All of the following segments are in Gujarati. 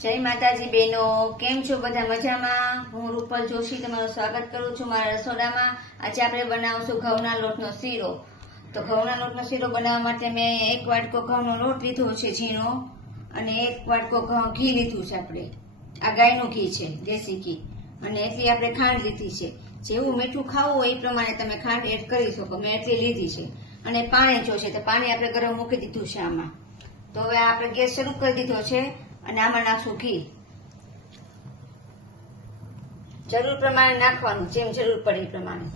જય માતાજી બહેનો, કેમ છો બધા? મજામાં? હું રૂપલ જોશી તમારું સ્વાગત કરું છું મારા રસોડામાં. આજે આપણે બનાવશું ઘઉંના લોટનો શીરો. તો ઘઉંના લોટનો શીરો બનાવવા માટે મેં 1 વાટકો ઘઉંનો લોટ લીધો છે ઝીણો, અને 1 વાટકો ઘી લીધું છે. આપણે આ ગાયનું ઘી છે, દેશી ઘી, અને એટલી આપણે ખાંડ લીધી છે. જેવું મીઠું ખાવું હોય એ પ્રમાણે તમે ખાંડ એડ કરી શકો. મેં એટલી લીધી છે. અને પાણી જોશે તો પાણી આપણે ગરમ મૂકી દીધું છે આમાં. તો હવે આપણે ગેસ શરૂ કરી દીધો છે અને આમાં નાખશું ઘી. જરૂર પ્રમાણે નાખવાનું, જેમ જરૂર પડે એ પ્રમાણે.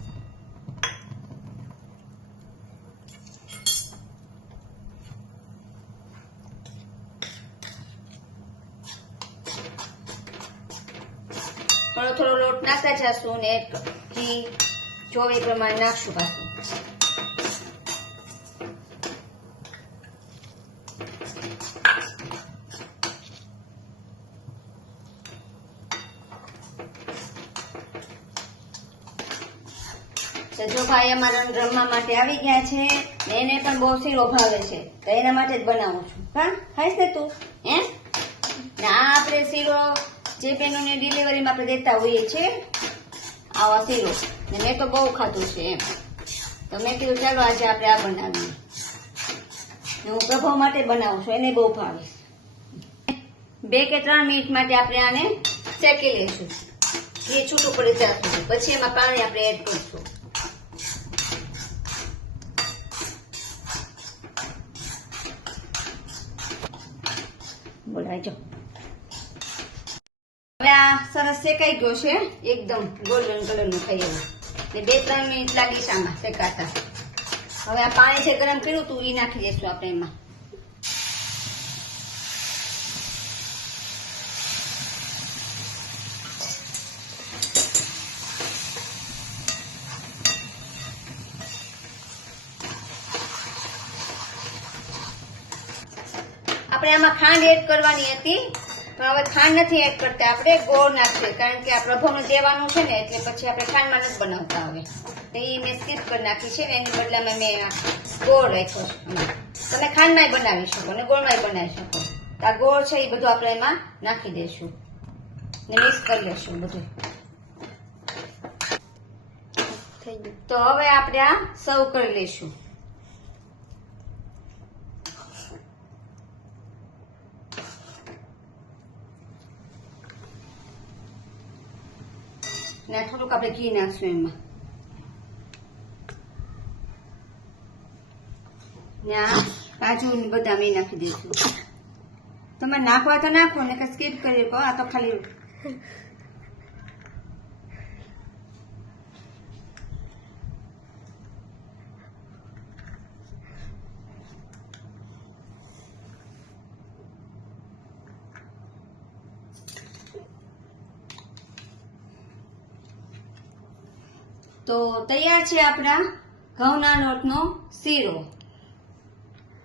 થોડો થોડો લોટ નાખતા જશું ને ઘી જો એ પ્રમાણે નાખશું પાછું. જો ભાઈ અમારા રમવા માટે આવી ગયા છે ને એને પણ બહુ શીરો ભાવે છે, તો એના માટે જ બનાવું છું. હા, ખાઈશ ને તું? ના, આપણે શીરો જે બહેનોને ડિલિવરીમાં આપણે દેતા હોઈએ છીએ આવા શીરો, ને મેં તો બહુ ખાધું છે એમ. તો મેં કીધું ચાલો આજે આપણે આ બનાવીએ. હું પ્રભાવ માટે બનાવું છું, એને બહુ ભાવે. 2 કે 3 મિનિટ માટે આપણે આને શેકી લઈશું. ઘી છૂટું પડે ત્યાં સુધી. પછી એમાં પાણી આપણે એડ કરીશું. બોલાવજો. હવે આ સરસ શેકાઈ ગયો છે, એકદમ ગોલ્ડન કલરનું થઈ એવું. ને 2-3 મિનિટ લાગી આમાં શેકાતા. હવે આ પાણી છે ગરમ કર્યું તું એ નાખી દઈશું આપણે એમાં. આપણે આમાં ખાંડ એડ કરવાની હતી, પણ હવે ખાંડ નથી એડ કરતા, આપણે ગોળ નાખીએ. કારણ કે આ પ્રભાવને દેવાનું છે ને, એટલે પછી આપણે ખાંડમાં નથી બનાવતા. હવે તો એ મેં સ્કીપ કરી નાખી છે ને, એની બદલામાં મેં ગોળ રાખ્યો છે. તમે ખાંડમાંય બનાવી શકો ને ગોળમાંય બનાવી શકો. તો આ ગોળ છે એ બધું આપણે એમાં નાખી દઈશું ને મિક્સ કરી લઈશું બધું. તો હવે આપણે આ સર્વ કરી લઈશું. ને થોડુંક આપણે ઘી નાખશું એમાં. ને આ કાજુ ને બદામ એ નાખી દઈશું. તમે નાખવા તો નાખો ને કે સ્કીપ કરી શકો. આ તો ખાલી તો તૈયાર છે આપણા ઘઉંના લોટનો શીરો.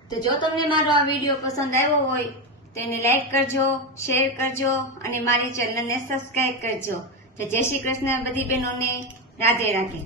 તો જો તમને મારો આ વિડીયો પસંદ આવ્યો હોય તો એને લાઈક કરજો, શેર કરજો અને મારી ચેનલને સબસ્ક્રાઈબ કરજો. તો જય શ્રી કૃષ્ણ બધી બહેનોને. રાધે રાધે.